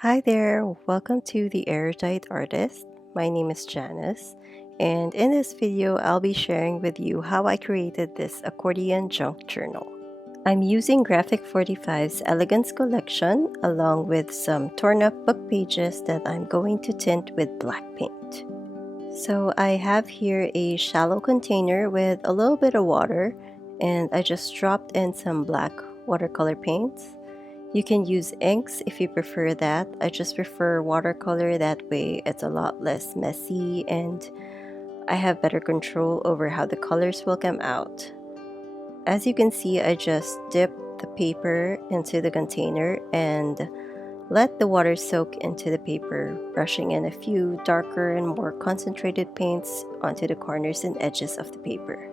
Hi there, welcome to the Erudite Artist. My name is Janice, and in this video, I'll be sharing with you how I created this accordion junk journal. I'm using Graphic 45's Elegance collection along with some torn up book pages that I'm going to tint with black paint. So I have here a shallow container with a little bit of water, and I just dropped in some black watercolor paints. You can use inks if you prefer that. I just prefer watercolor, that way it's a lot less messy and I have better control over how the colors will come out. As you can see, I just dip the paper into the container and let the water soak into the paper, brushing in a few darker and more concentrated paints onto the corners and edges of the paper.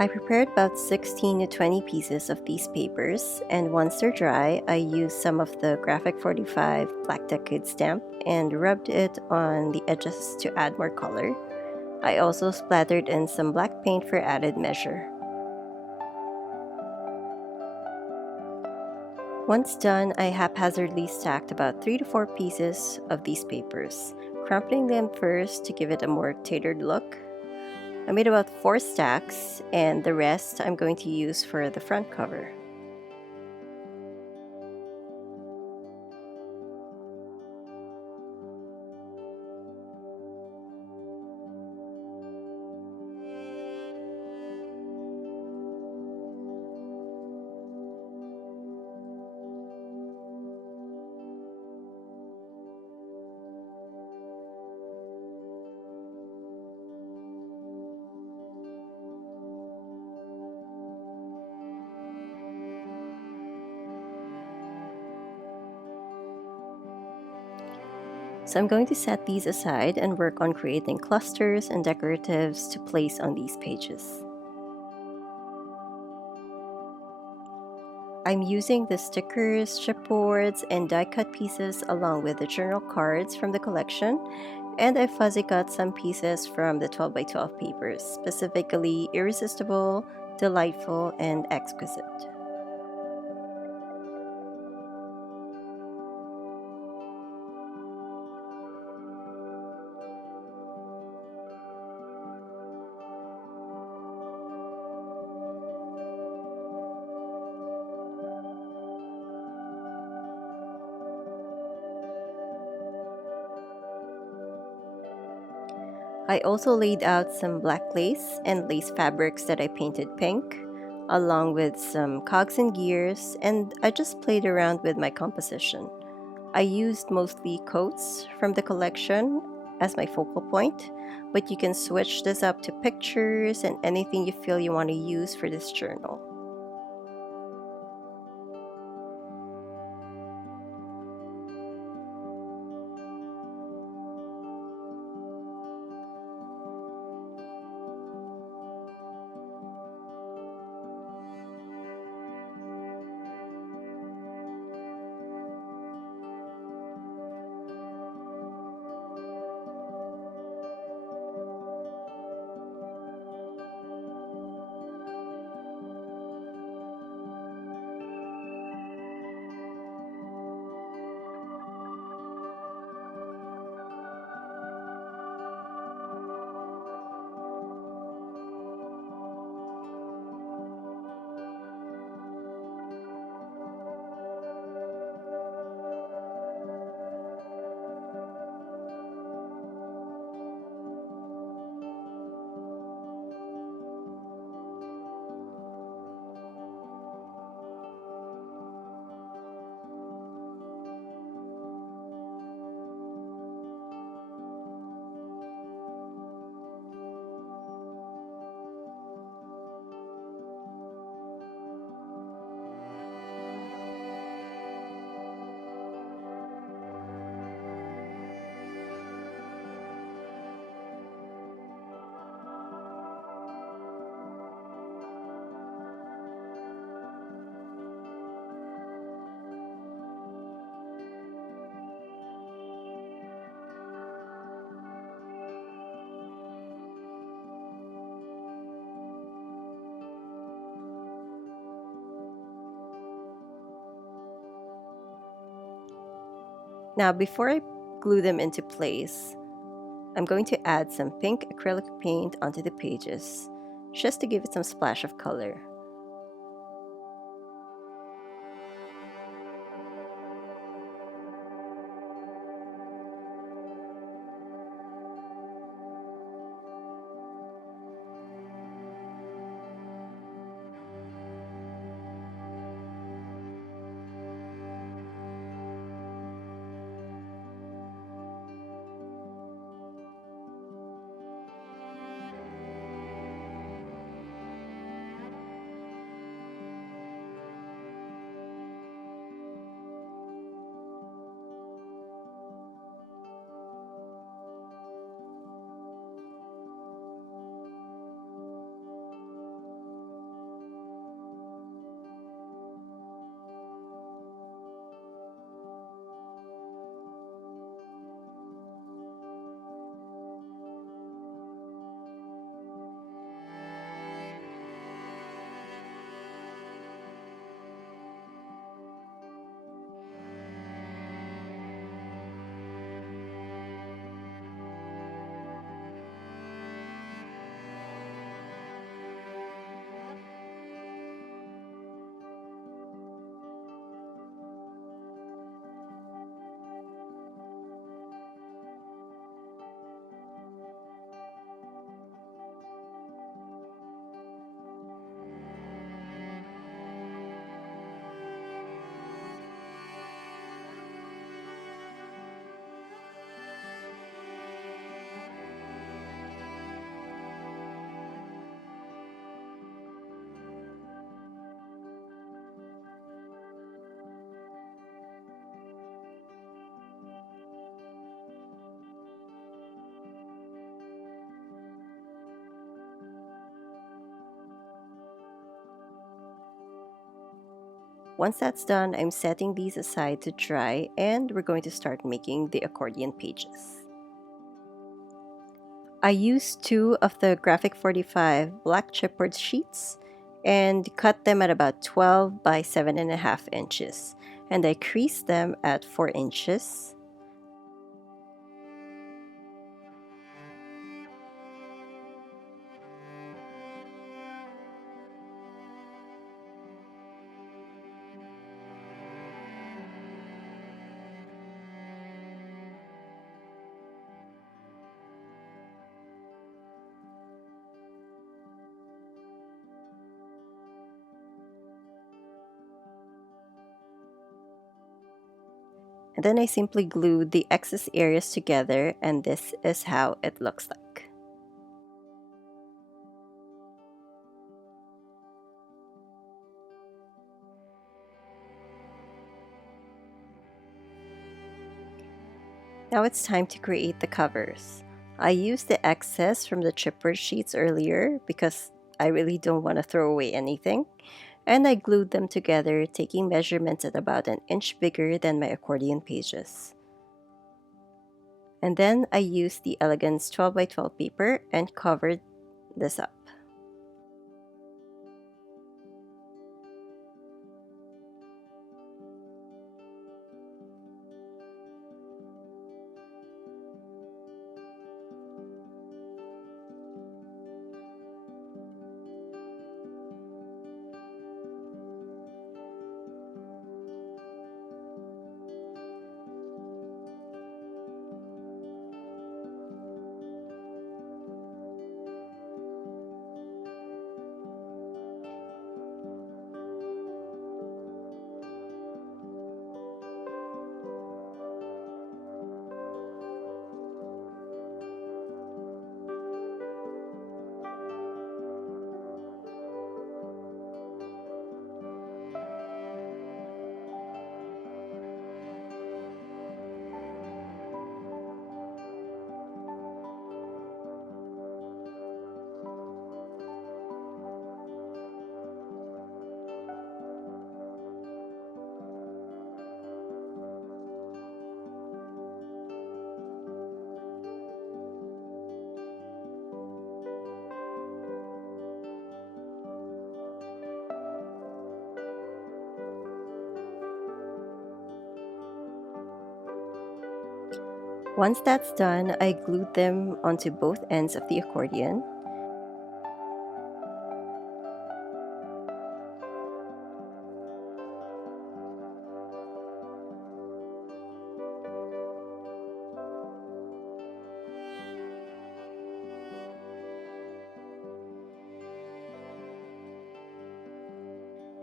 I prepared about 16 to 20 pieces of these papers, and once they're dry, I used some of the Graphic 45 Black Decade stamp and rubbed it on the edges to add more color. I also splattered in some black paint for added measure. Once done, I haphazardly stacked about 3 to 4 pieces of these papers, crumpling them first to give it a more tailored look. I made about 4 stacks, and the rest I'm going to use for the front cover. So I'm going to set these aside and work on creating clusters and decoratives to place on these pages. I'm using the stickers, chipboards, and die-cut pieces along with the journal cards from the collection, and I fuzzy cut some pieces from the 12 by 12 papers, specifically Irresistible, Delightful, and Exquisite. I also laid out some black lace and lace fabrics that I painted pink, along with some cogs and gears, and I just played around with my composition. I used mostly coats from the collection as my focal point, but you can switch this up to pictures and anything you feel you want to use for this journal. Now, before I glue them into place, I'm going to add some pink acrylic paint onto the pages, just to give it some splash of color. Once that's done, I'm setting these aside to dry, and we're going to start making the accordion pages. I used 2 of the Graphic 45 black chipboard sheets and cut them at about 12 by 7.5 inches, and I creased them at 4 inches. And then I simply glued the excess areas together, and this is how it looks like. Now it's time to create the covers. I used the excess from the chipboard sheets earlier because I really don't want to throw away anything, and I glued them together, taking measurements at about 1 inch bigger than my accordion pages. And then I used the Elegance 12 by 12 paper and covered this up. Once that's done, I glued them onto both ends of the accordion.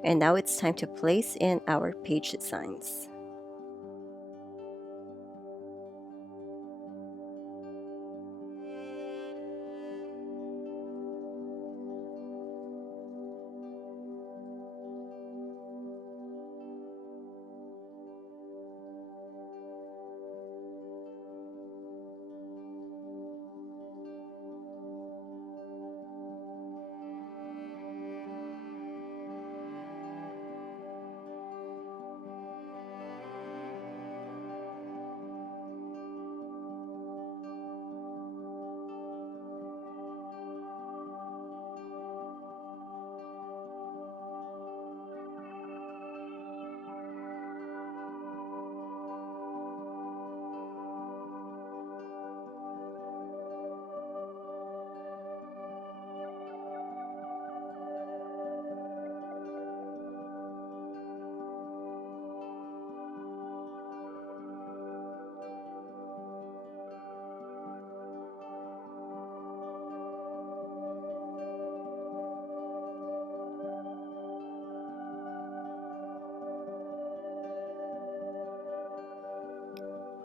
And now it's time to place in our page designs.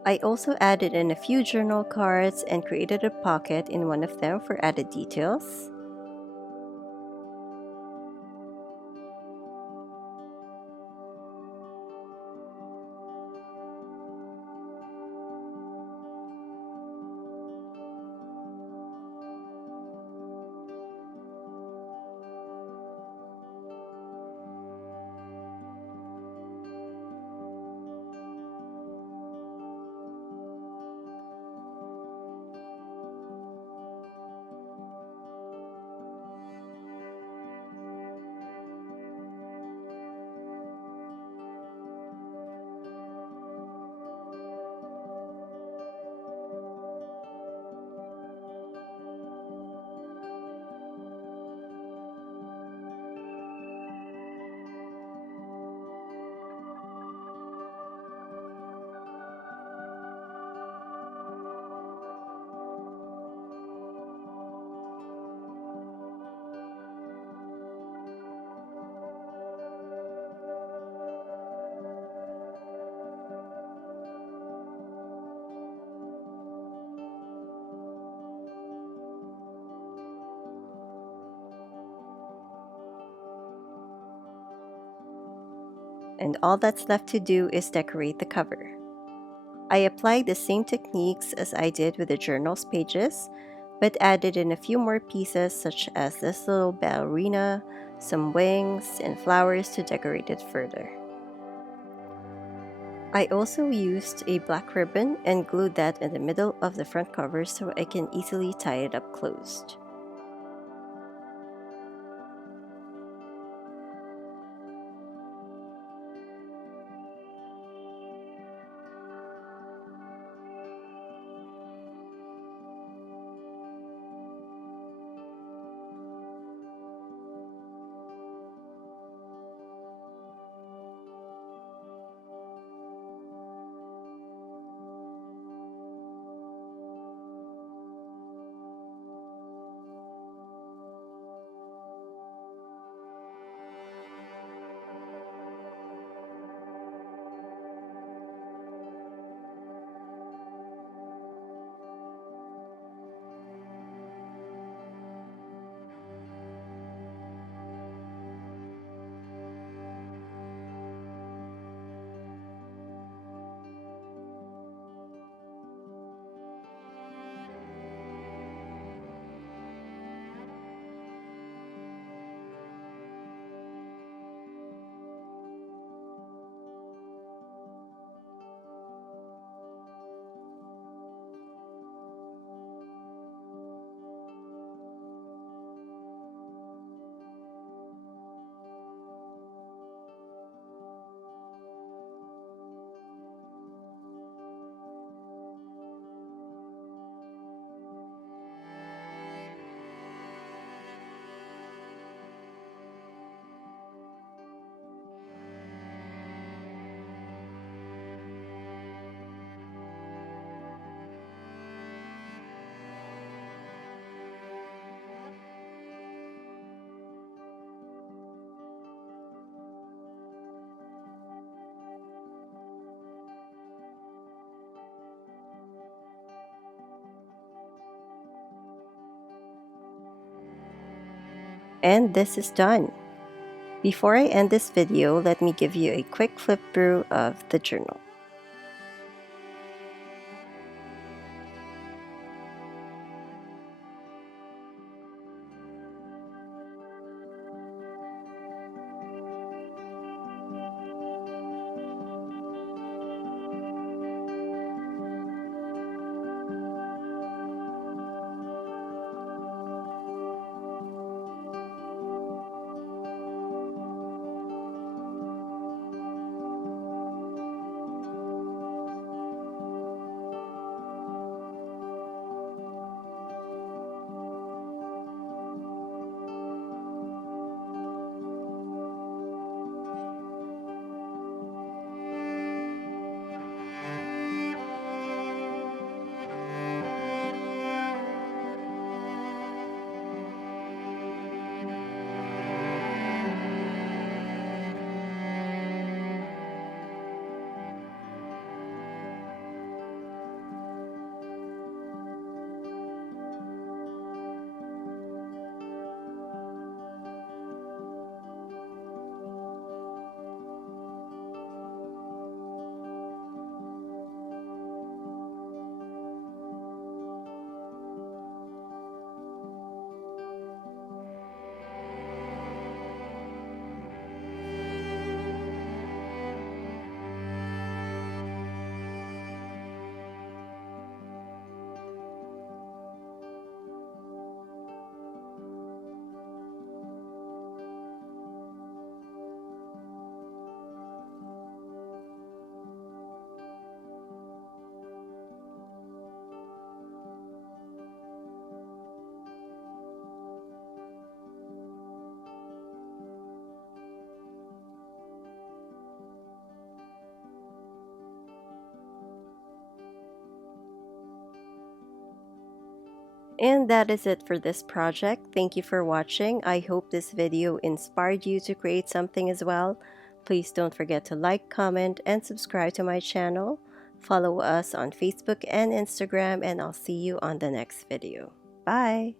I also added in a few journal cards and created a pocket in one of them for added details. And all that's left to do is decorate the cover. I applied the same techniques as I did with the journal's pages, but added in a few more pieces such as this little ballerina, some wings, and flowers to decorate it further. I also used a black ribbon and glued that in the middle of the front cover so I can easily tie it up closed. And this is done. Before I end this video, let me give you a quick flip through of the journal. And that is it for this project. Thank you for watching. I hope this video inspired you to create something as well. Please don't forget to like, comment, and subscribe to my channel. Follow us on Facebook and Instagram, and I'll see you on the next video. Bye!